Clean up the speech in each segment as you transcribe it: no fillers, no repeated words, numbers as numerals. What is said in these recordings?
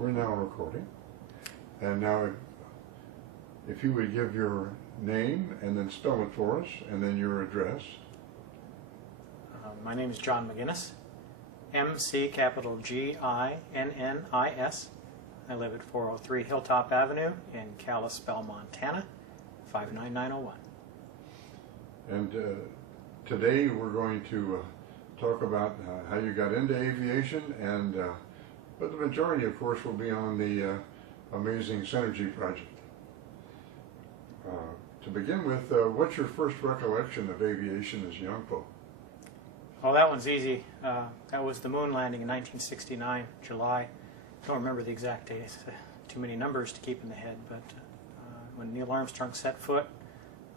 We're now recording. And now, if you would give your name and then spell it for us, and then your address. My name is John McGinnis, MC capital G-I-N-N-I-S. I live at 403 Hilltop Avenue in Kalispell, Montana, 59901. And today we're going to talk about how you got into aviation, and but the majority, of course, will be on the amazing Synergy project. To begin with, what's your first recollection of aviation as a young folk? Oh, that one's easy. That was the moon landing in 1969, July. Don't remember the exact date. Too many numbers to keep in the head. But when Neil Armstrong set foot,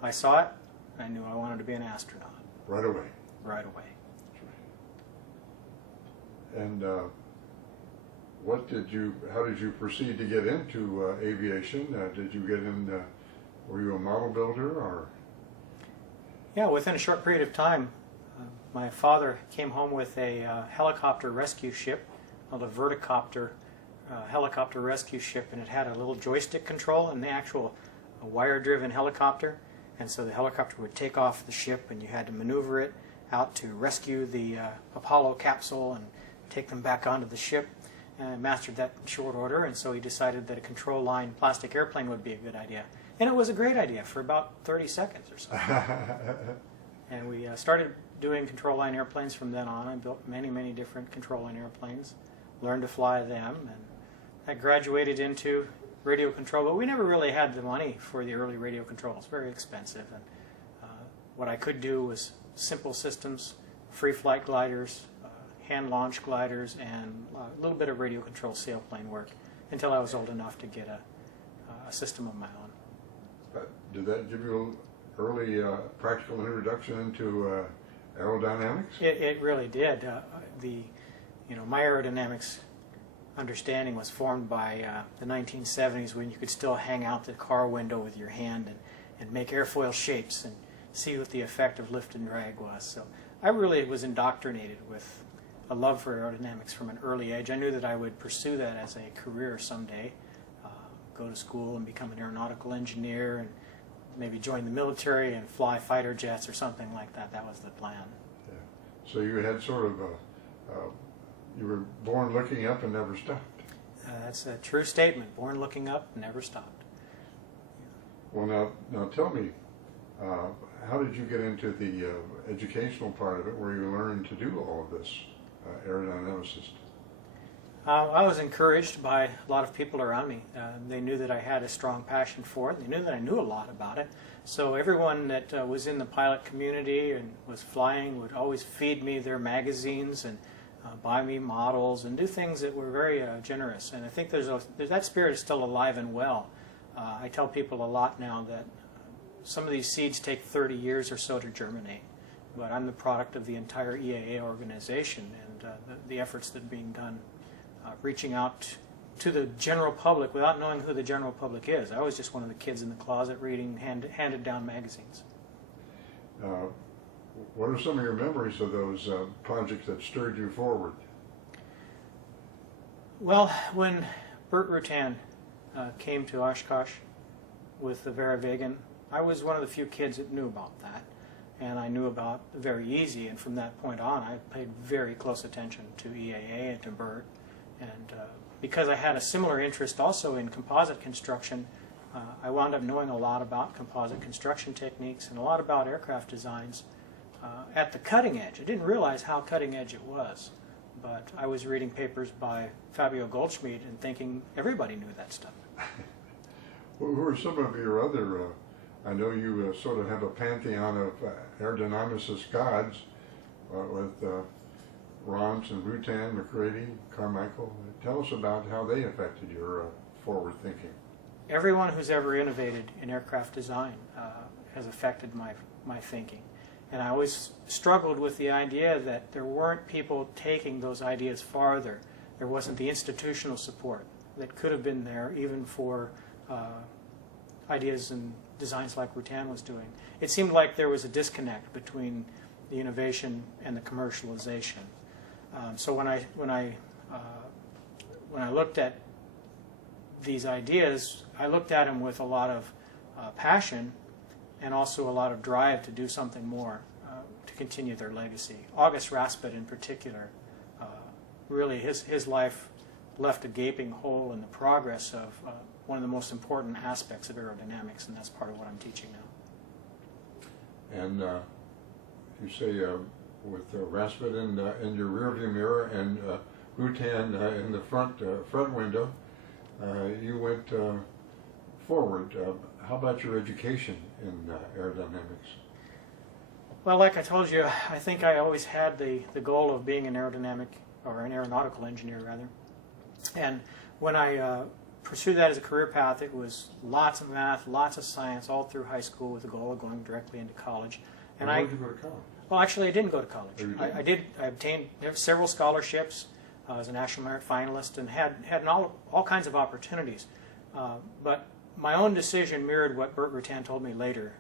I saw it. I knew I wanted to be an astronaut. Right away. Right away. And how did you proceed to get into aviation? Did you get in? Were you a model builder, or? Yeah, within a short period of time, my father came home with a helicopter rescue ship, called a verticopter helicopter rescue ship, and it had a little joystick control and the actual wire-driven helicopter. And so the helicopter would take off the ship, and you had to maneuver it out to rescue the Apollo capsule and take them back onto the ship. And I mastered that in short order, and so he decided that a control line plastic airplane would be a good idea. And it was a great idea for about 30 seconds or so. And we started doing control line airplanes from then on. I built many, many different control line airplanes, learned to fly them, and I graduated into radio control, but we never really had the money for the early radio control. It's very expensive, and what I could do was simple systems, free flight gliders, hand launch gliders, and a little bit of radio control sailplane work until I was old enough to get a system of my own. Did that give you an early practical introduction into aerodynamics? It really did. My aerodynamics understanding was formed by the 1970s, when you could still hang out the car window with your hand and make airfoil shapes and see what the effect of lift and drag was. So I really was indoctrinated with a love for aerodynamics from an early age. I knew that I would pursue that as a career someday, go to school and become an aeronautical engineer and maybe join the military and fly fighter jets or something like that. That was the plan. Yeah. So you had sort of you were born looking up and never stopped. That's a true statement. Born looking up, never stopped. Well, now tell me, how did you get into the educational part of it, where you learned to do all of this aerodynamicist? I was encouraged by a lot of people around me. They knew that I had a strong passion for it. They knew that I knew a lot about it. So everyone that was in the pilot community and was flying would always feed me their magazines and buy me models and do things that were very generous. And I think that spirit is still alive and well. I tell people a lot now that some of these seeds take 30 years or so to germinate. But I'm the product of the entire EAA organization and the efforts that are being done. Reaching out to the general public without knowing who the general public is. I was just one of the kids in the closet reading handed down magazines. What are some of your memories of those projects that stirred you forward? Well, when Burt Rutan came to Oshkosh with the Varivagan, I was one of the few kids that knew about that. And I knew about Very Easy, and from that point on I paid very close attention to EAA and to Burt. And because I had a similar interest also in composite construction, I wound up knowing a lot about composite construction techniques and a lot about aircraft designs at the cutting edge. I didn't realize how cutting edge it was, but I was reading papers by Fabio Goldschmidt and thinking everybody knew that stuff. Well, who are some of your other, I know you sort of have a pantheon of aerodynamicist gods with Rons and Rutan, McCready, Carmichael. Tell us about how they affected your forward thinking. Everyone who's ever innovated in aircraft design has affected my thinking. And I always struggled with the idea that there weren't people taking those ideas farther. There wasn't the institutional support that could have been there even for ideas and designs like Rutan was doing. It seemed like there was a disconnect between the innovation and the commercialization. So when I looked at these ideas, I looked at them with a lot of passion and also a lot of drive to do something more, to continue their legacy. August Raspet in particular, really his life left a gaping hole in the progress of one of the most important aspects of aerodynamics, and that's part of what I'm teaching now. And you say with Raspet in your rearview mirror and Rutan in the front window, you went forward. How about your education in aerodynamics? Well, like I told you, I think I always had the goal of being an aerodynamic, or an aeronautical engineer rather. And when I pursued that as a career path, it was lots of math, lots of science, all through high school with the goal of going directly into college. And where did you go to college? Well, actually, I didn't go to college. Oh, you didn't? I obtained several scholarships. I was a National Merit finalist and had all kinds of opportunities. But my own decision mirrored what Bert Rutan told me later.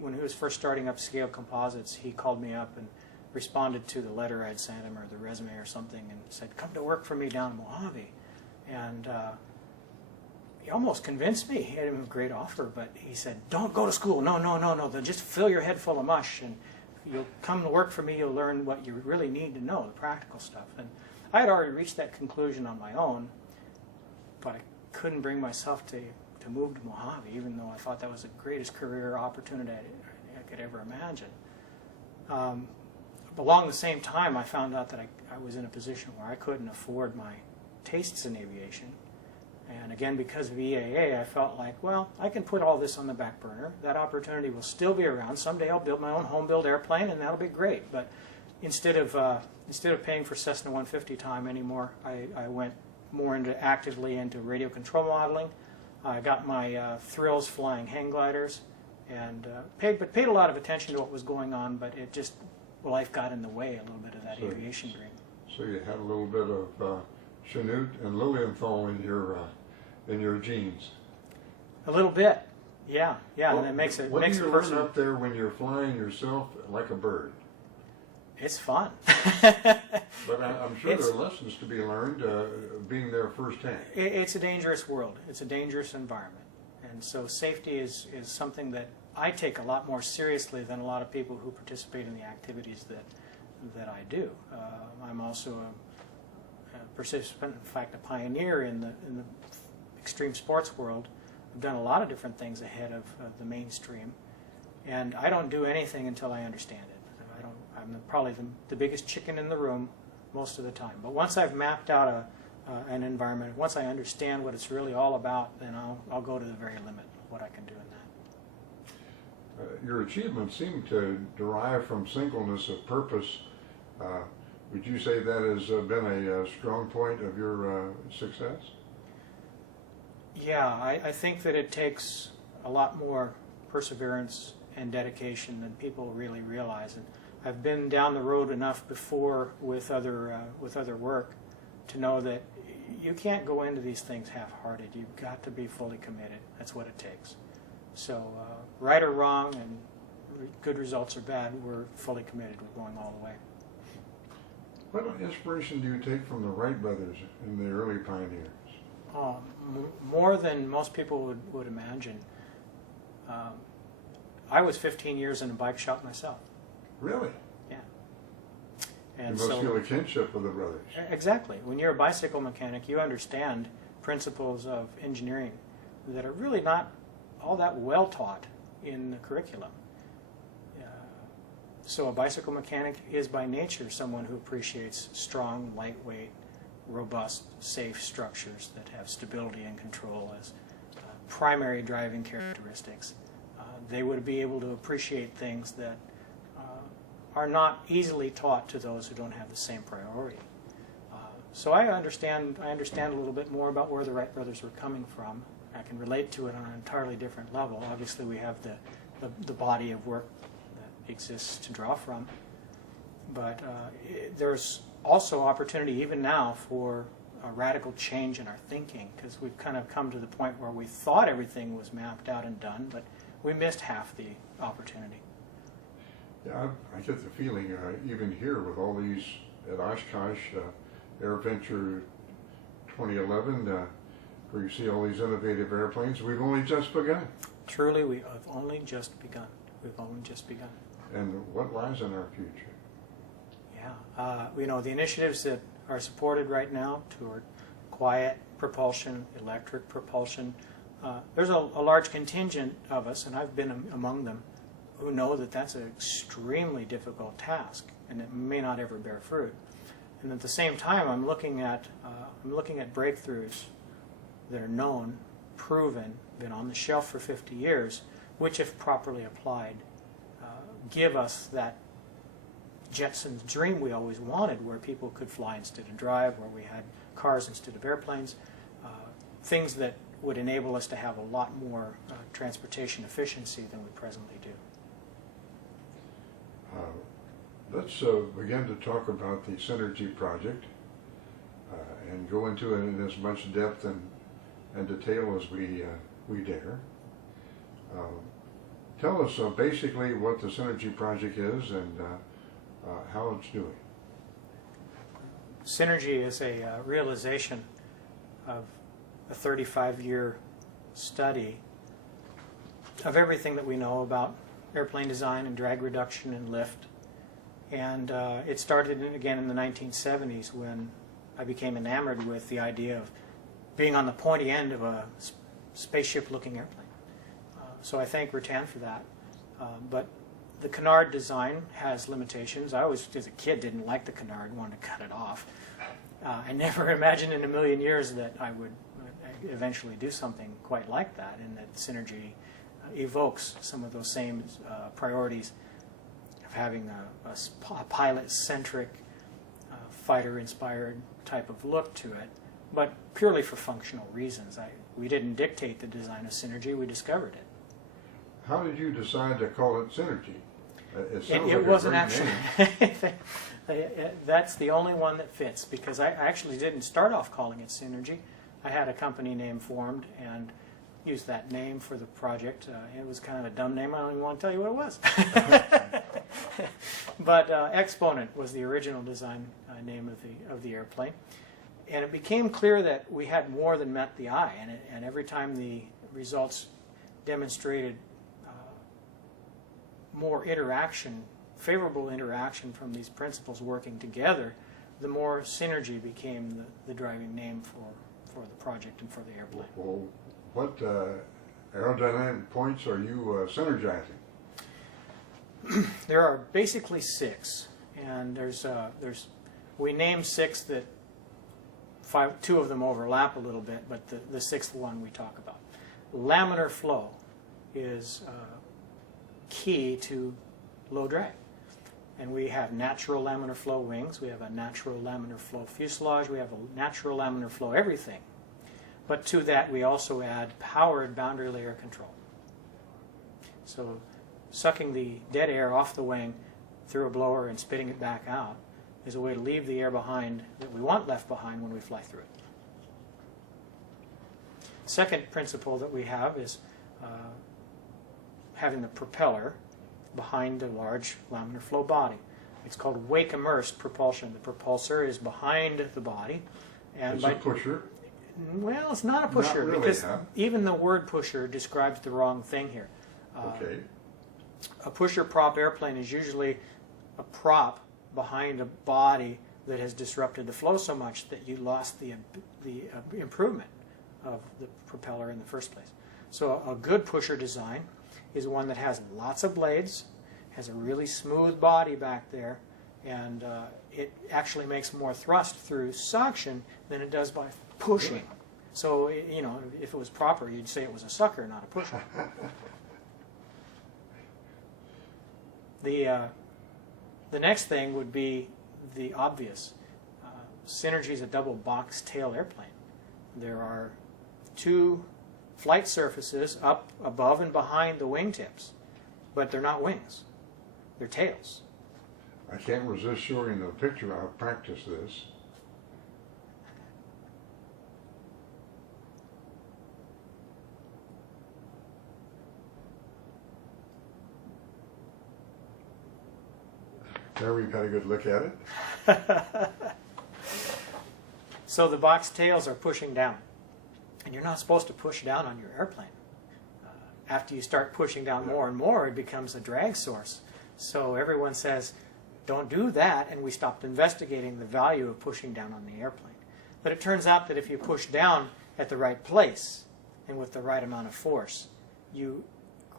When he was first starting up Scale Composites, he called me up and responded to the letter I'd sent him, or the resume or something, and said, "Come to work for me down in Mojave." And he almost convinced me. He had him a great offer, but he said, "Don't go to school. No. They'll just fill your head full of mush, and you'll come to work for me. You'll learn what you really need to know, the practical stuff." And I had already reached that conclusion on my own, but I couldn't bring myself to move to Mojave, even though I thought that was the greatest career opportunity I could ever imagine. Along the same time, I found out that I was in a position where I couldn't afford my tastes in aviation. And again, because of EAA, I felt like, well, I can put all this on the back burner. That opportunity will still be around. Someday I'll build my own home-built airplane, and that'll be great. But instead of paying for Cessna 150 time anymore, I went more actively into radio control modeling. I got my thrills flying hang gliders, and paid a lot of attention to what was going on. But life got in the way a little bit of that aviation dream. So you had a little bit of Chanute and Lilienthal in your genes. A little bit, yeah, Well, and it makes what do you learn up there when you're flying yourself like a bird? It's fun. But I'm sure there are lessons to be learned being there firsthand. It's a dangerous world. It's a dangerous environment. And so safety is something that I take a lot more seriously than a lot of people who participate in the activities that I do. I'm also a participant, in fact, a pioneer in the extreme sports world. I've done a lot of different things ahead of the mainstream. And I don't do anything until I understand it. I'm probably the biggest chicken in the room most of the time. But once I've mapped out an environment, once I understand what it's really all about, then I'll go to the very limit of what I can do in that. Your achievements seem to derive from singleness of purpose. Would you say that has been a strong point of your success? Yeah, I think that it takes a lot more perseverance and dedication than people really realize. And I've been down the road enough before with other work to know that you can't go into these things half-hearted. You've got to be fully committed. That's what it takes. So right or wrong, and good results or bad, we're fully committed. We're going all the way. What inspiration do you take from the Wright Brothers and the early pioneers? More than most people would imagine. I was 15 years in a bike shop myself. Really? Yeah. And you must feel a kinship with the brothers. Exactly. When you're a bicycle mechanic, you understand principles of engineering that are really not all that well taught in the curriculum. So a bicycle mechanic is by nature someone who appreciates strong, lightweight, robust, safe structures that have stability and control as primary driving characteristics. They would be able to appreciate things that are not easily taught to those who don't have the same priority. So I understand a little bit more about where the Wright brothers were coming from. I can relate to it on an entirely different level. Obviously, we have the body of work that exists to draw from, but there's also opportunity even now for a radical change in our thinking, because we've kind of come to the point where we thought everything was mapped out and done, but we missed half the opportunity. Yeah, I get the feeling, even here with all these at Oshkosh, AirVenture 2011, where you see all these innovative airplanes. We've only just begun. Truly, we have only just begun. We've only just begun. And what lies in our future? Yeah, the initiatives that are supported right now toward quiet propulsion, electric propulsion, there's a large contingent of us, and I've been among them, who know that that's an extremely difficult task and it may not ever bear fruit. And at the same time, I'm looking at breakthroughs that are known, proven, been on the shelf for 50 years, which, if properly applied, give us that Jetsons dream we always wanted, where people could fly instead of drive, where we had cars instead of airplanes, things that would enable us to have a lot more transportation efficiency than we presently do. Let's begin to talk about the Synergy project and go into it in as much depth and detail as we dare. Tell us basically what the Synergy project is and how it's doing. Synergy is a realization of a 35-year study of everything that we know about airplane design and drag reduction and lift. And it started again in the 1970s when I became enamored with the idea of being on the pointy end of a spaceship-looking airplane. So I thank Rattan for that. But the canard design has limitations. I always, as a kid, didn't like the canard, wanted to cut it off. I never imagined in a million years that I would eventually do something quite like that, and that Synergy evokes some of those same priorities of having a pilot-centric, fighter-inspired type of look to it, but purely for functional reasons. We didn't dictate the design of Synergy, we discovered it. How did you decide to call it Synergy? It wasn't actually. That's the only one that fits, because I actually didn't start off calling it Synergy. I had a company name formed and used that name for the project. It was kind of a dumb name. I don't even want to tell you what it was. But Exponent was the original design name of the airplane. And it became clear that we had more than met the eye. And every time the results demonstrated more interaction, favorable interaction from these principles working together, the more Synergy became the driving name for the project and for the airplane. Well, what aerodynamic points are you synergizing? There are basically 6, and we named 6 that 2 of them overlap a little bit, but the 6th one we talk about. Laminar flow is key to low drag. And we have natural laminar flow wings, we have a natural laminar flow fuselage, we have a natural laminar flow everything. But to that we also add powered boundary layer control. So sucking the dead air off the wing through a blower and spitting it back out is a way to leave the air behind that we want left behind when we fly through it. Second principle that we have is having the propeller behind a large laminar flow body. It's called wake immersed propulsion. The propulsor is behind the body. And it's a pusher? Well, it's not a pusher, not really, because huh? even the word pusher describes the wrong thing here. Okay. A pusher prop airplane is usually a prop behind a body that has disrupted the flow so much that you lost the improvement of the propeller in the first place. So a good pusher design is one that has lots of blades, has a really smooth body back there, and it actually makes more thrust through suction than it does by pushing. So, you know, if it was proper, you'd say it was a sucker, not a pusher. The next thing would be the obvious. Synergy is a double box tail airplane. There are 2 flight surfaces up above and behind the wingtips, but they're not wings, they're tails. I can't resist showing a picture. I'll practice this. There, we've had a good look at it. So the box tails are pushing down. And you're not supposed to push down on your airplane. After you start pushing down more and more, it becomes a drag source. So everyone says, don't do that, and we stopped investigating the value of pushing down on the airplane. But it turns out that if you push down at the right place and with the right amount of force, you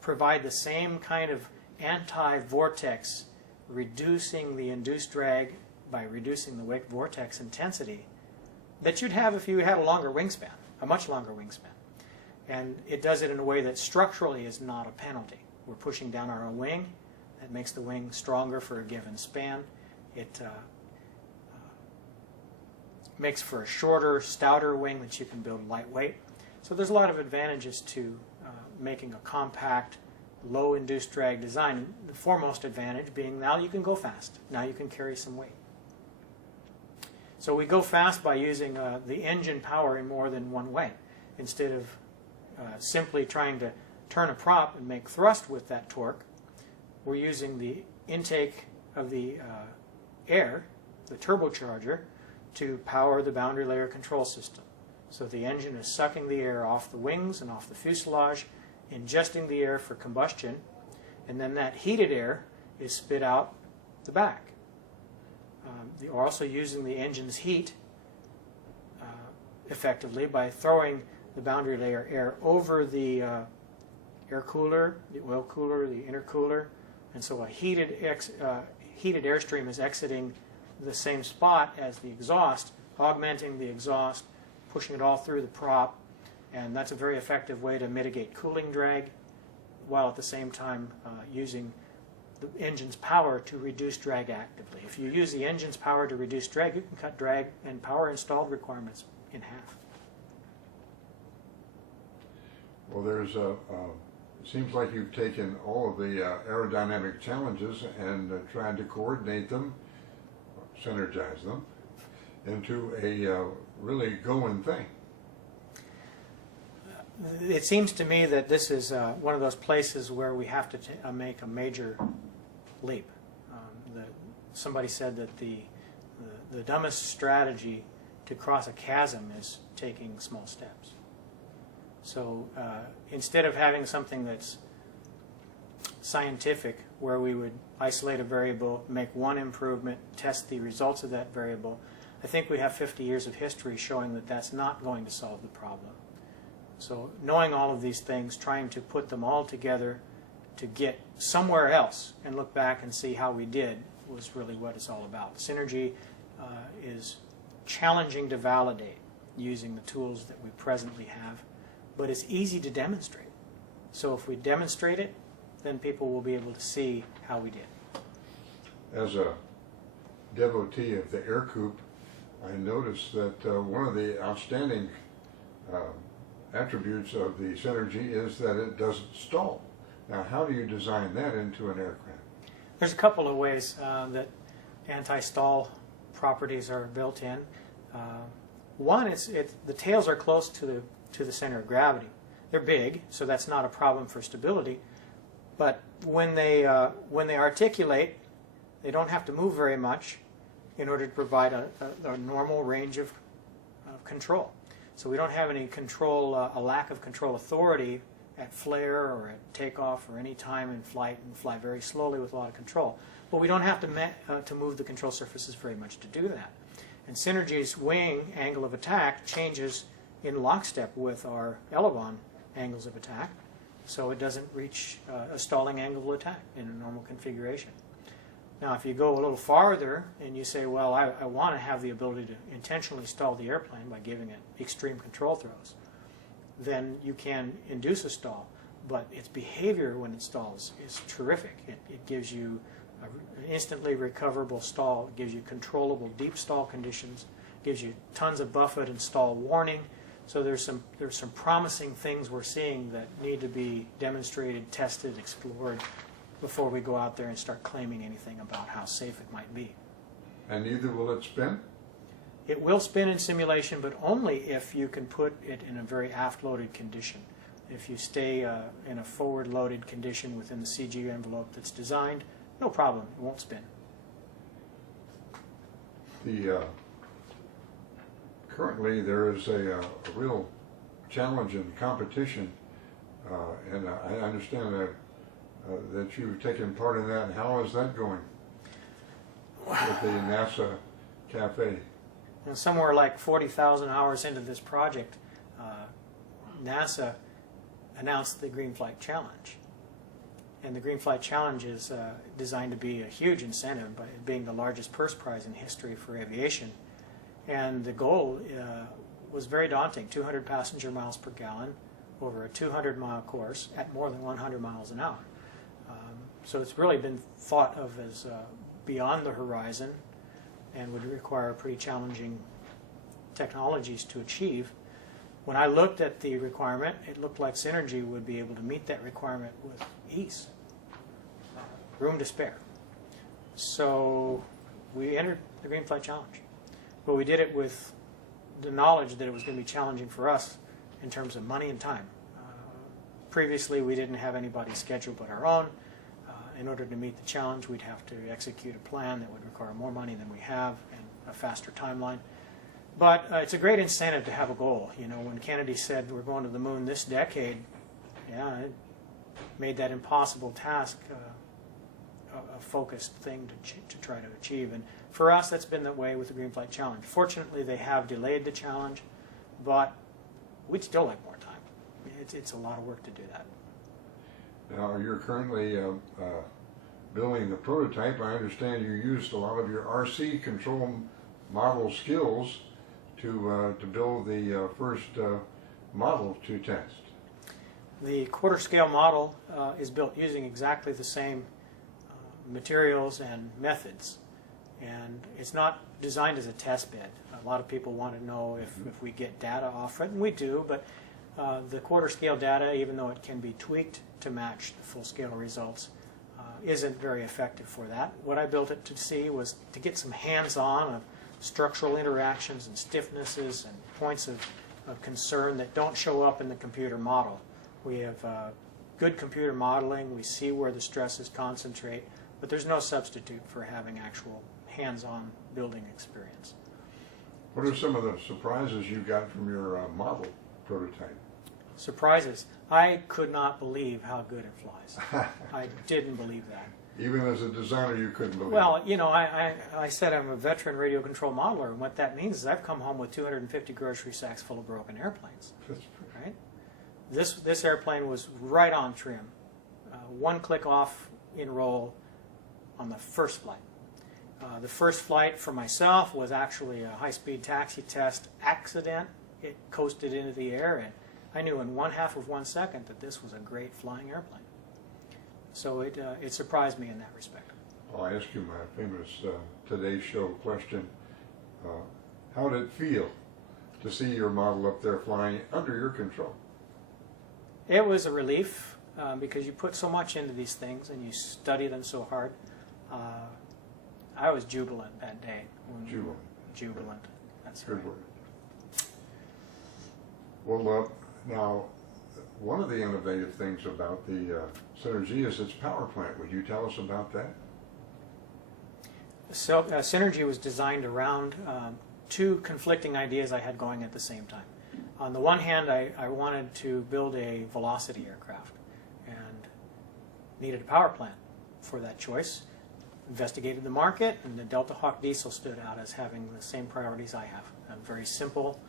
provide the same kind of anti-vortex, reducing the induced drag by reducing the wake vortex intensity that you'd have if you had a longer wingspan, a much longer wingspan. And it does it in a way that structurally is not a penalty. We're pushing down on our wing. That makes the wing stronger for a given span. It makes for a shorter, stouter wing that you can build lightweight. So there's a lot of advantages to making a compact, low-induced drag design. The foremost advantage being now you can go fast. Now you can carry some weight. So we go fast by using the engine power in more than one way. Instead of simply trying to turn a prop and make thrust with that torque, we're using the intake of the air, the turbocharger, to power the boundary layer control system. So the engine is sucking the air off the wings and off the fuselage, ingesting the air for combustion, and then that heated air is spit out the back. You're also using the engine's heat effectively by throwing the boundary layer air over the air cooler, the oil cooler, the intercooler, and so a heated airstream is exiting the same spot as the exhaust, augmenting the exhaust, pushing it all through the prop, and that's a very effective way to mitigate cooling drag while at the same time using the engine's power to reduce drag actively. If you use the engine's power to reduce drag, you can cut drag and power installed requirements in half. Well, there's it seems like you've taken all of the aerodynamic challenges and tried to coordinate them, synergize them, into a really going thing. It seems to me that this is one of those places where we have to make a major leap. Somebody said that the dumbest strategy to cross a chasm is taking small steps. So instead of having something that's scientific, where we would isolate a variable, make one improvement, test the results of that variable, I think we have 50 years of history showing that that's not going to solve the problem. So knowing all of these things, trying to put them all together to get somewhere else and look back and see how we did was really what it's all about. Synergy is challenging to validate using the tools that we presently have, but it's easy to demonstrate. So if we demonstrate it, then people will be able to see how we did. As a devotee of the air coupe, I noticed that one of the outstanding attributes of the Synergy is that it doesn't stall. Now, how do you design that into an aircraft? There's a couple of ways that anti-stall properties are built in. One is the tails are close to the center of gravity. They're big, so that's not a problem for stability. But when they articulate, they don't have to move very much in order to provide a normal range of control. So we don't have any control, a lack of control authority at flare or at takeoff or any time in flight, and fly very slowly with a lot of control. But we don't have to move the control surfaces very much to do that. And Synergy's wing angle of attack changes in lockstep with our elevon angles of attack, so it doesn't reach a stalling angle of attack in a normal configuration. Now, if you go a little farther and you say, well, I want to have the ability to intentionally stall the airplane by giving it extreme control throws, then you can induce a stall. But its behavior when it stalls is terrific. It gives you an instantly recoverable stall. It gives you controllable deep stall conditions. It gives you tons of buffet and stall warning. So there's some promising things we're seeing that need to be demonstrated, tested, explored before we go out there and start claiming anything about how safe it might be. And neither will it spin? It will spin in simulation, but only if you can put it in a very aft-loaded condition. If you stay in a forward-loaded condition within the CG envelope that's designed, no problem, it won't spin. Currently there is a real challenge and competition, and I understand that you've taken part in that. And how is that going with the NASA Cafe? And somewhere like 40,000 hours into this project, NASA announced the Green Flight Challenge. And the Green Flight Challenge is designed to be a huge incentive by it being the largest purse prize in history for aviation. And the goal was very daunting, 200 passenger miles per gallon over a 200-mile course at more than 100 miles an hour. So it's really been thought of as beyond the horizon and would require pretty challenging technologies to achieve. When I looked at the requirement, it looked like Synergy would be able to meet that requirement with ease, room to spare. So we entered the Green Flight Challenge. But we did it with the knowledge that it was going to be challenging for us in terms of money and time. Previously, we didn't have anybody scheduled but our own. In order to meet the challenge, we'd have to execute a plan that would require more money than we have and a faster timeline. But it's a great incentive to have a goal. You know, when Kennedy said we're going to the moon this decade, yeah, it made that impossible task a focused thing to try to achieve. And for us, that's been that way with the Green Flight Challenge. Fortunately, they have delayed the challenge, but we'd still like more time. It's a lot of work to do that. Now, you're currently building the prototype. I understand you used a lot of your RC control model skills to build the first model to test. The quarter scale model is built using exactly the same materials and methods, and it's not designed as a test bed. A lot of people want to know if we get data off it, and we do, but the quarter scale data, even though it can be tweaked to match the full scale results, isn't very effective for that. What I built it to see was to get some hands-on of structural interactions and stiffnesses and points of concern that don't show up in the computer model. We have good computer modeling, we see where the stresses concentrate, but there's no substitute for having actual hands-on building experience. What are some of the surprises you got from your model prototype? Surprises. I could not believe how good it flies. I didn't believe that. Even as a designer, you couldn't believe it. Well, you know, I said I'm a veteran radio control modeler, and what that means is I've come home with 250 grocery sacks full of broken airplanes. Right? This airplane was right on trim. One click off in roll on the first flight. The first flight for myself was actually a high-speed taxi test accident. It coasted into the air, and I knew in 1/2 of 1 second that this was a great flying airplane. So it surprised me in that respect. I'll ask you my famous Today Show question. How did it feel to see your model up there flying under your control? It was a relief because you put so much into these things and you study them so hard. I was jubilant that day. Jubilant. Jubilant. That's Good right. word. Well, now, one of the innovative things about the Synergy is its power plant. Would you tell us about that? So Synergy was designed around two conflicting ideas I had going at the same time. On the one hand, I wanted to build a velocity aircraft and needed a power plant for that choice. Investigated the market, and the Delta Hawk diesel stood out as having the same priorities I have. Very simple,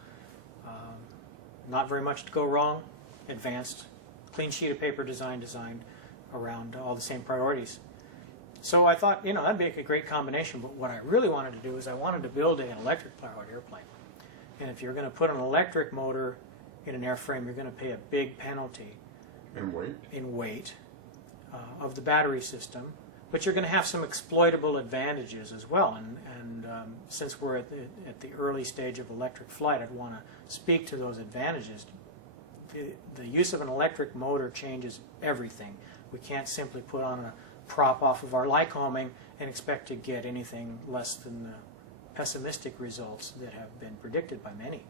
not very much to go wrong, advanced, clean sheet of paper designed around all the same priorities. So I thought, you know, that'd be a great combination, but what I really wanted to do is I wanted to build an electric-powered airplane. And if you're going to put an electric motor in an airframe, you're going to pay a big penalty In weight? Of the battery system, but you're going to have some exploitable advantages as well. And since we're at the early stage of electric flight, I'd want to speak to those advantages. The use of an electric motor changes everything. We can't simply put on a prop off of our Lycoming and expect to get anything less than the pessimistic results that have been predicted by many.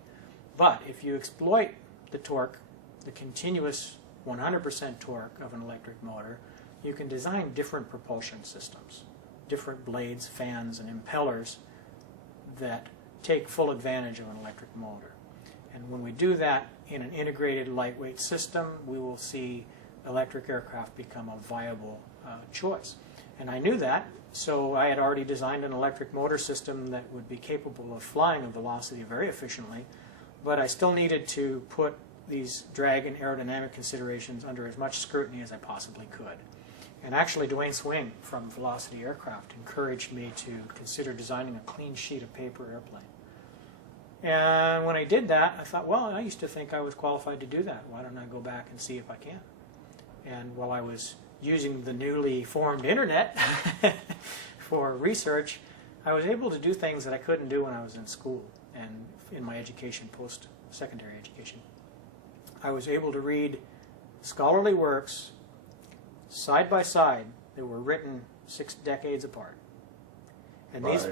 But if you exploit the torque, the continuous 100% torque of an electric motor, you can design different propulsion systems, different blades, fans, and impellers that take full advantage of an electric motor. And when we do that in an integrated lightweight system, we will see electric aircraft become a viable choice. And I knew that, so I had already designed an electric motor system that would be capable of flying at velocity very efficiently, but I still needed to put these drag and aerodynamic considerations under as much scrutiny as I possibly could. And actually, Dwayne Swing from Velocity Aircraft encouraged me to consider designing a clean sheet of paper airplane. And when I did that, I thought, well, I used to think I was qualified to do that. Why don't I go back and see if I can? And while I was using the newly formed internet for research, I was able to do things that I couldn't do when I was in school and in my education, post-secondary education. I was able to read scholarly works side by side that were written 6 decades apart. And by these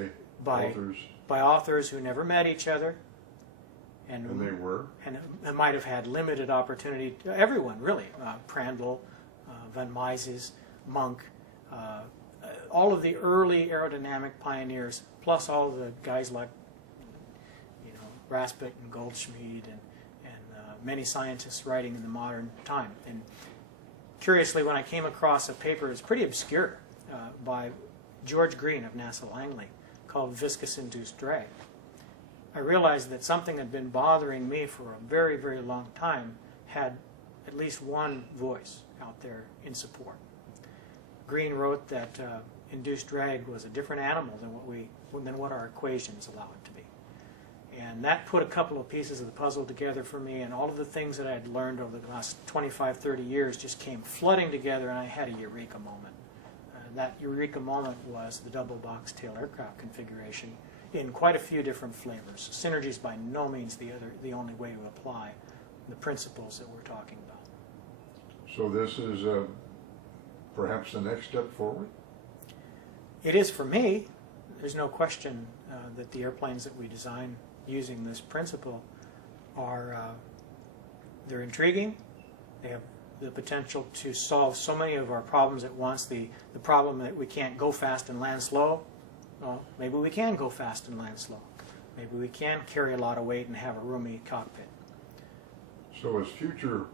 authors. By authors who never met each other. And they were? And might have had limited opportunity. Everyone, really. Prandtl, Van Mises, Monk, all of the early aerodynamic pioneers, plus all the guys like Rasput and Goldschmied and many scientists writing in the modern time. And curiously, when I came across a paper, it's pretty obscure, by George Green of NASA Langley, called Viscous Induced Drag, I realized that something had been bothering me for a very, very long time had at least one voice out there in support. Green wrote that induced drag was a different animal than what our equations allow it to be. And that put a couple of pieces of the puzzle together for me, and all of the things that I had learned over the last 25, 30 years just came flooding together, and I had a eureka moment. That eureka moment was the double box tail aircraft configuration in quite a few different flavors. Synergy is by no means the only way to apply the principles that we're talking about. So this is perhaps the next step forward? It is for me. There's no question that the airplanes that we design using this principle they're intriguing. They have the potential to solve so many of our problems at once. The problem that we can't go fast and land slow, well, maybe we can go fast and land slow. Maybe we can carry a lot of weight and have a roomy cockpit. So as future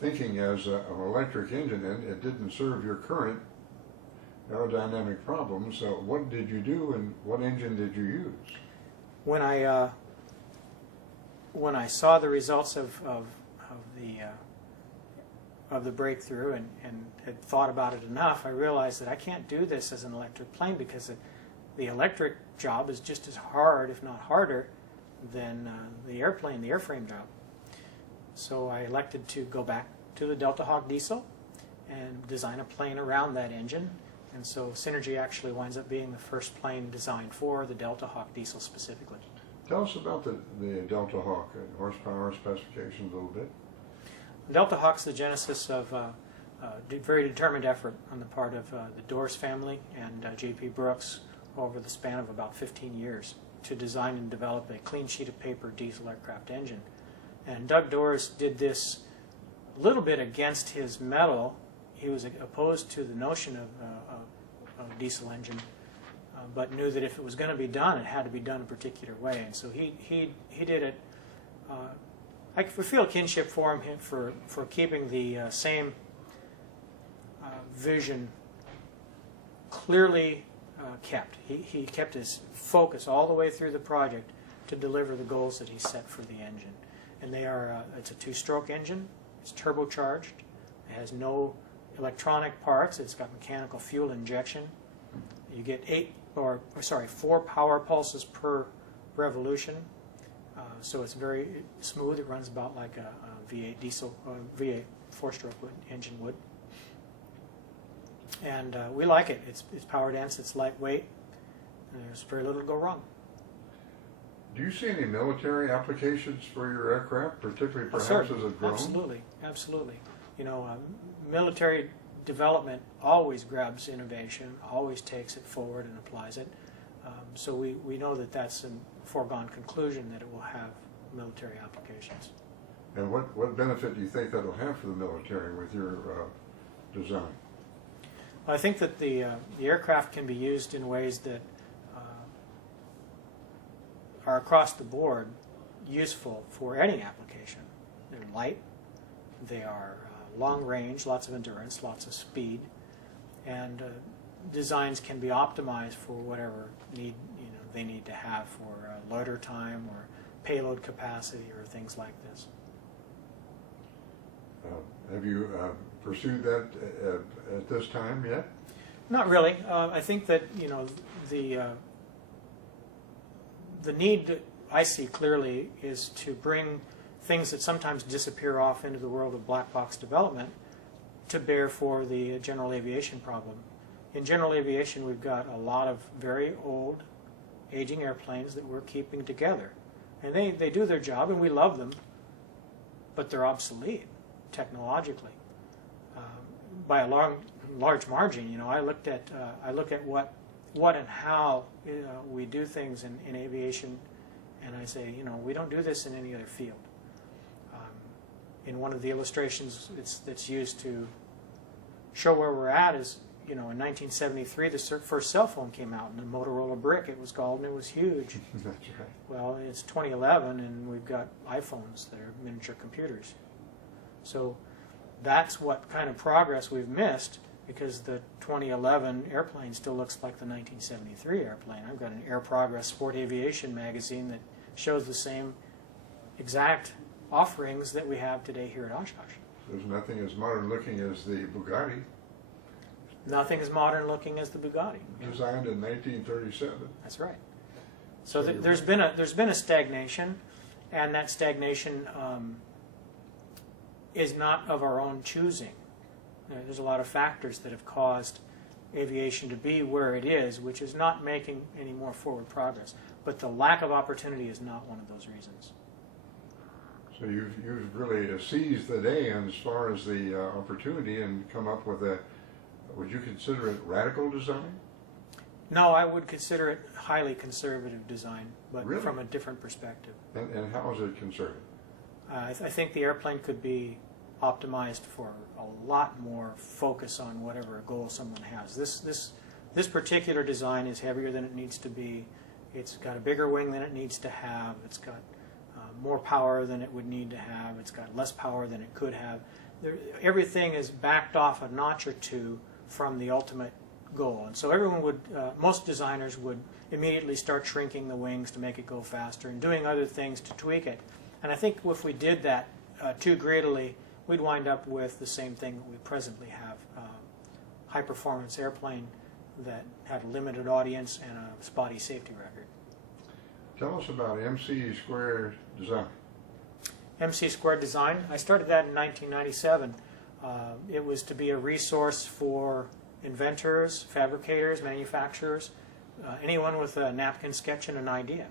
thinking as an electric engine, and it didn't serve your current aerodynamic problems, so what did you do and what engine did you use? When I saw the results of the breakthrough and had thought about it enough, I realized that I can't do this as an electric plane because the electric job is just as hard, if not harder, than the airframe job. So I elected to go back to the Delta Hawk diesel and design a plane around that engine. And so Synergy actually winds up being the first plane designed for the Delta Hawk diesel specifically. Tell us about the Delta Hawk and horsepower specifications a little bit. Delta Hawk's the genesis of a very determined effort on the part of the Doris family and J.P. Brooks over the span of about 15 years to design and develop a clean sheet of paper diesel aircraft engine. And Doug Doris did this a little bit against his mettle. He was opposed to the notion of a diesel engine, but knew that if it was going to be done, it had to be done a particular way. And so he did it. I feel a kinship for him for keeping the same vision clearly kept. He kept his focus all the way through the project to deliver the goals that he set for the engine. And they are, it's a 2-stroke engine, it's turbocharged, it has no electronic parts, it's got mechanical fuel injection. You get 4 power pulses per revolution. So it's very smooth. It runs about like a V8 diesel, V8 4-stroke engine would. And we like it. It's power dense, it's lightweight, and there's very little to go wrong. Do you see any military applications for your aircraft, particularly perhaps as a drone? Absolutely, absolutely. Military development always grabs innovation, always takes it forward and applies it. So we know that that's a foregone conclusion that it will have military applications. And what benefit do you think that will have for the military with your design? I think that the aircraft can be used in ways that are across the board useful for any application. They're light, they are long range, lots of endurance, lots of speed, and designs can be optimized for whatever need they need to have for loader time or payload capacity or things like this. Have you pursued that at this time yet? Not really. I think that the need that I see clearly is to bring things that sometimes disappear off into the world of black box development to bear for the general aviation problem. In general aviation, we've got a lot of very old, aging airplanes that we're keeping together. And they do their job, and we love them, but they're obsolete technologically by a large margin. I look at what and how we do things in aviation, and I say, we don't do this in any other field. In one of the illustrations that's used to show where we're at is, in 1973, the first cell phone came out, and the Motorola Brick, it was called, and it was huge. That's right. Well, it's 2011, and we've got iPhones that are miniature computers. So that's what kind of progress we've missed, because the 2011 airplane still looks like the 1973 airplane. I've got an Air Progress Sport Aviation magazine that shows the same exact offerings that we have today here at Oshkosh. There's nothing as modern looking as the Bugatti. Nothing as modern looking as the Bugatti. Designed in 1937. That's right. So there's been a stagnation, and that stagnation is not of our own choosing. There's a lot of factors that have caused aviation to be where it is, which is not making any more forward progress. But the lack of opportunity is not one of those reasons. So you've really seized the day as far as the opportunity and come up with would you consider it radical design? No, I would consider it highly conservative design, but Really? from a different perspective. And how is it conservative? I think the airplane could be optimized for a lot more focus on whatever goal someone has. This particular design is heavier than it needs to be. It's got a bigger wing than it needs to have. It's got more power than it would need to have. It's got less power than it could have. Everything is backed off a notch or two from the ultimate goal. And so most designers would immediately start shrinking the wings to make it go faster and doing other things to tweak it. And I think if we did that too greedily, we'd wind up with the same thing that we presently have, high-performance airplane that had a limited audience and a spotty safety record. Tell us about MC Square Design. MC Squared Design, I started that in 1997. It was to be a resource for inventors, fabricators, manufacturers, anyone with a napkin sketch and an idea.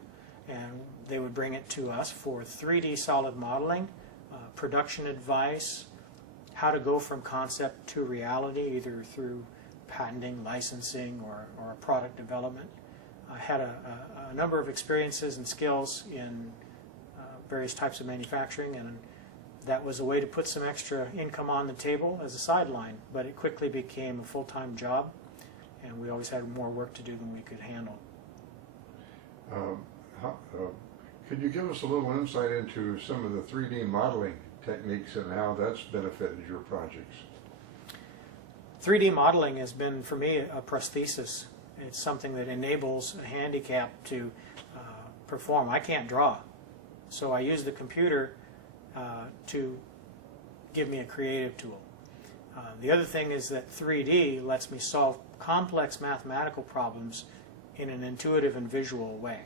And they would bring it to us for 3D solid modeling, production advice, how to go from concept to reality, either through patenting, licensing, or product development. I had a number of experiences and skills in various types of manufacturing, and that was a way to put some extra income on the table as a sideline, but it quickly became a full-time job, and we always had more work to do than we could handle. Could you give us a little insight into some of the 3D modeling techniques and how that's benefited your projects? 3D modeling has been, for me, a prosthesis. It's something that enables a handicap to perform. I can't draw, so I use the computer to give me a creative tool. The other thing is that 3D lets me solve complex mathematical problems in an intuitive and visual way.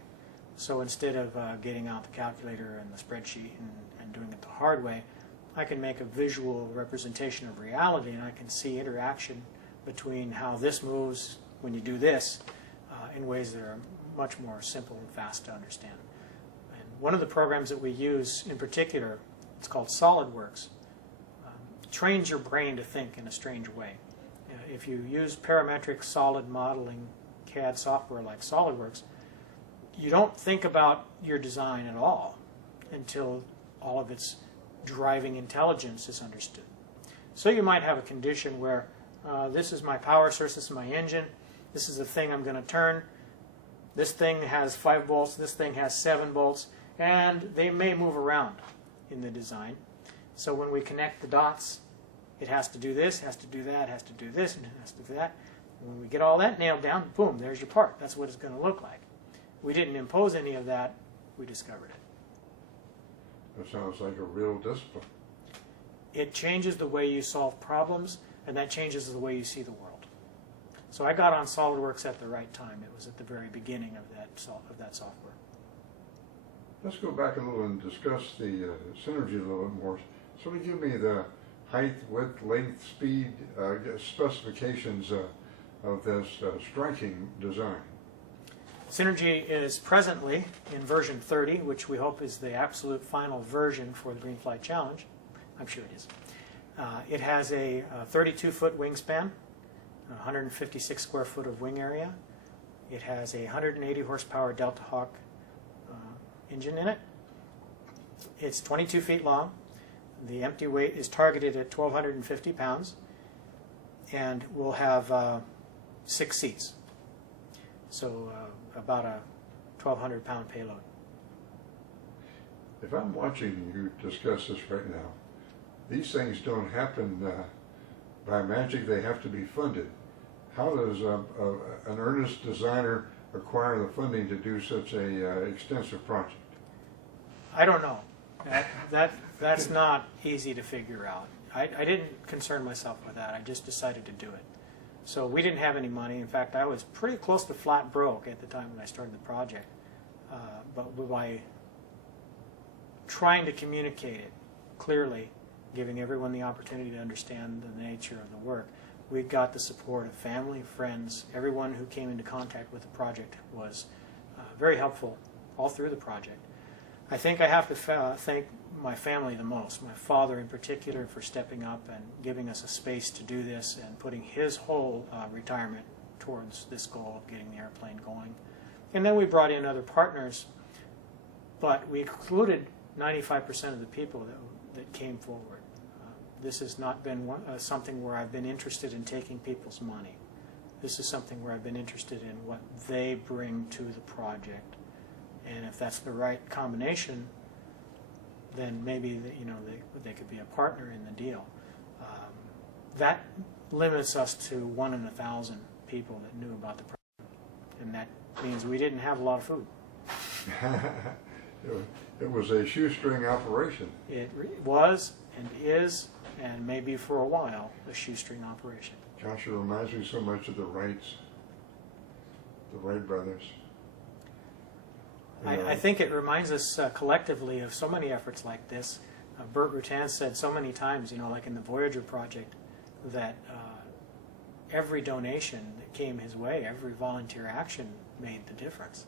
So instead of getting out the calculator and the spreadsheet and doing it the hard way, I can make a visual representation of reality, and I can see interaction between how this moves when you do this in ways that are much more simple and fast to understand. And one of the programs that we use in particular, it's called SolidWorks, trains your brain to think in a strange way. If you use parametric solid modeling CAD software like SolidWorks, you don't think about your design at all until all of its driving intelligence is understood. So you might have a condition where this is my power source, this is my engine, this is the thing I'm going to turn, this thing has 5 bolts, this thing has 7 bolts, and they may move around in the design. So when we connect the dots, it has to do this, has to do that, has to do this, and it has to do that. When we get all that nailed down, boom, there's your part. That's what it's going to look like. We didn't impose any of that. We discovered it. That sounds like a real discipline. It changes the way you solve problems, and that changes the way you see the world. So I got on SolidWorks at the right time. It was at the very beginning of that software. Let's go back a little and discuss the synergy a little bit more. Sort of give me the height, width, length, speed specifications of this striking design. Synergy is presently in version 30, which we hope is the absolute final version for the Green Flight Challenge. I'm sure it is. It has a 32-foot wingspan, 156 square foot of wing area. It has a 180 horsepower Delta Hawk engine in it. It's 22 feet long. The empty weight is targeted at 1,250 pounds, and will have 6 seats. So about a 1,200 pound payload. If I'm watching you discuss this right now, these things don't happen by magic. They have to be funded. How does an earnest designer acquire the funding to do such a extensive project? I don't know. That's not easy to figure out. I didn't concern myself with that. I just decided to do it. So we didn't have any money. In fact, I was pretty close to flat broke at the time when I started the project. But by trying to communicate it clearly, giving everyone the opportunity to understand the nature of the work, we got the support of family, friends. Everyone who came into contact with the project was very helpful all through the project. I think I have to thank my family the most, my father in particular, for stepping up and giving us a space to do this and putting his whole retirement towards this goal of getting the airplane going. And then we brought in other partners, but we included 95% of the people that came forward. This has not been something where I've been interested in taking people's money. This is something where I've been interested in what they bring to the project. And if that's the right combination, then maybe they could be a partner in the deal. That limits us to 1 in 1,000 people that knew about the project, and that means we didn't have a lot of food. It was a shoestring operation. It was and is, and maybe for a while, a shoestring operation. Gosh, it reminds me so much of the Wrights, the Wright Brothers. I think it reminds us collectively of so many efforts like this. Burt Rutan said so many times, like in the Voyager project, that every donation that came his way, every volunteer action made the difference.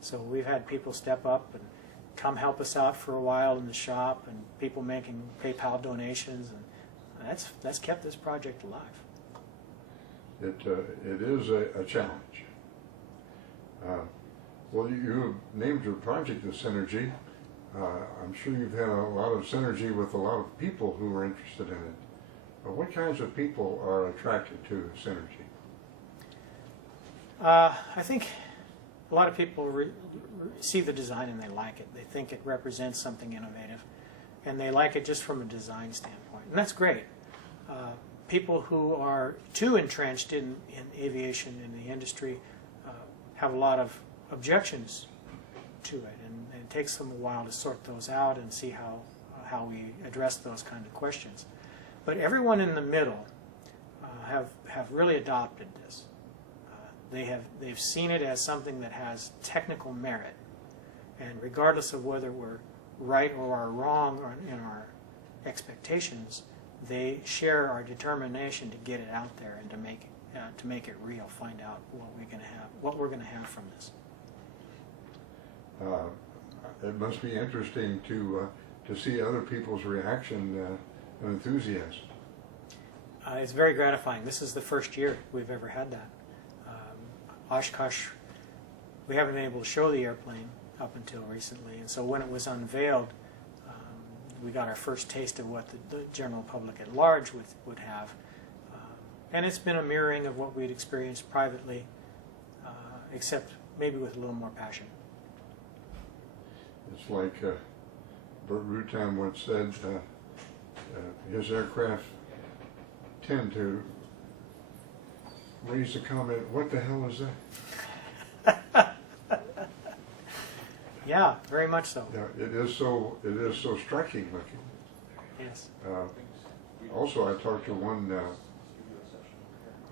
So we've had people step up and come help us out for a while in the shop, and people making PayPal donations, and that's kept this project alive. It is a challenge. Well, you named your project the Synergy. I'm sure you've had a lot of synergy with a lot of people who are interested in it. What kinds of people are attracted to Synergy? I think a lot of people see the design and they like it. They think it represents something innovative, and they like it just from a design standpoint. And that's great. People who are too entrenched in aviation, in the industry, have a lot of objections to it, and it takes them a while to sort those out and see how we address those kind of questions. But everyone in the middle have really adopted this. They've seen it as something that has technical merit, and regardless of whether we're right or are wrong in our expectations, they share our determination to get it out there and to make it real. Find out what we're going to have from this. It must be interesting to see other people's reaction and enthusiasm. It's very gratifying. This is the first year we've ever had that. Oshkosh, we haven't been able to show the airplane up until recently, and so when it was unveiled, we got our first taste of what the general public at large would have. And it's been a mirroring of what we'd experienced privately, except maybe with a little more passion. It's like Burt Rutan once said, his aircraft tend to raise the comment, "What the hell is that?" Yeah, very much so. Yeah, it is so striking looking. Yes. Also, I talked to one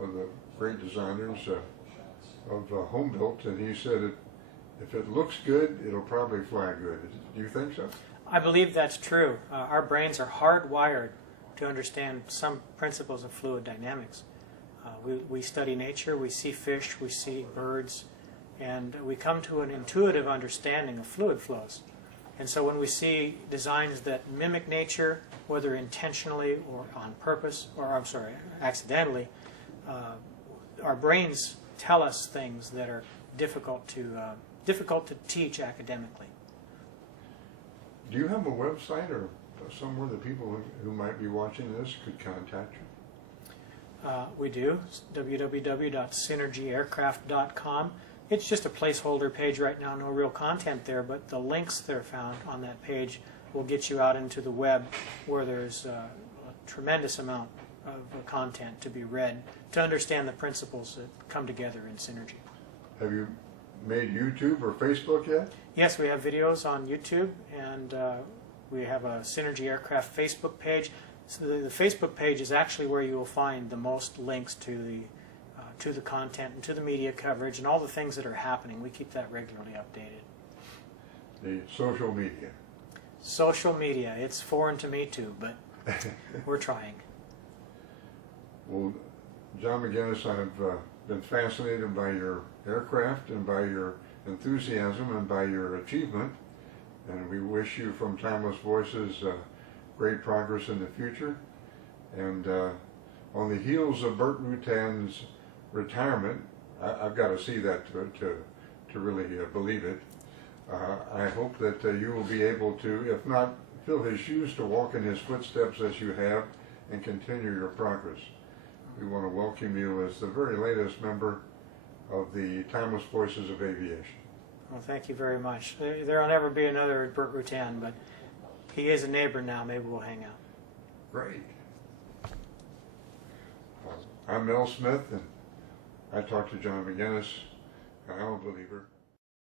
of the great designers of home built, and he said if it looks good, it'll probably fly good. Do you think so? I believe that's true. Our brains are hardwired to understand some principles of fluid dynamics. We study nature, we see fish, we see birds, and we come to an intuitive understanding of fluid flows. And so when we see designs that mimic nature, whether intentionally or on purpose, or I'm sorry, accidentally, our brains tell us things that are difficult to teach academically. Do you have a website or somewhere that people who might be watching this could contact you? We do. It's www.synergyaircraft.com. It's just a placeholder page right now, no real content there, but the links that are found on that page will get you out into the web where there's a tremendous amount of content to be read to understand the principles that come together in Synergy. Have you made YouTube or Facebook yet? Yes, we have videos on YouTube, and we have a Synergy Aircraft Facebook page. So the Facebook page is actually where you will find the most links to the content and to the media coverage and all the things that are happening. We keep that regularly updated. The social media. Social media, it's foreign to me too, but we're trying. Well, John McGinnis, I've been fascinated by your aircraft and by your enthusiasm and by your achievement, and we wish you from Timeless Voices great progress in the future. And on the heels of Burt Rutan's retirement, I've got to see that to really believe it. I hope that you will be able to, if not fill his shoes, to walk in his footsteps as you have and continue your progress. We want to welcome you as the very latest member of the Timeless Voices of Aviation. Well, thank you very much. There will never be another Burt Rutan, but he is a neighbor now. Maybe we'll hang out. Great. I'm Mel Smith, and I talked to John McGinnis, I'm a believer.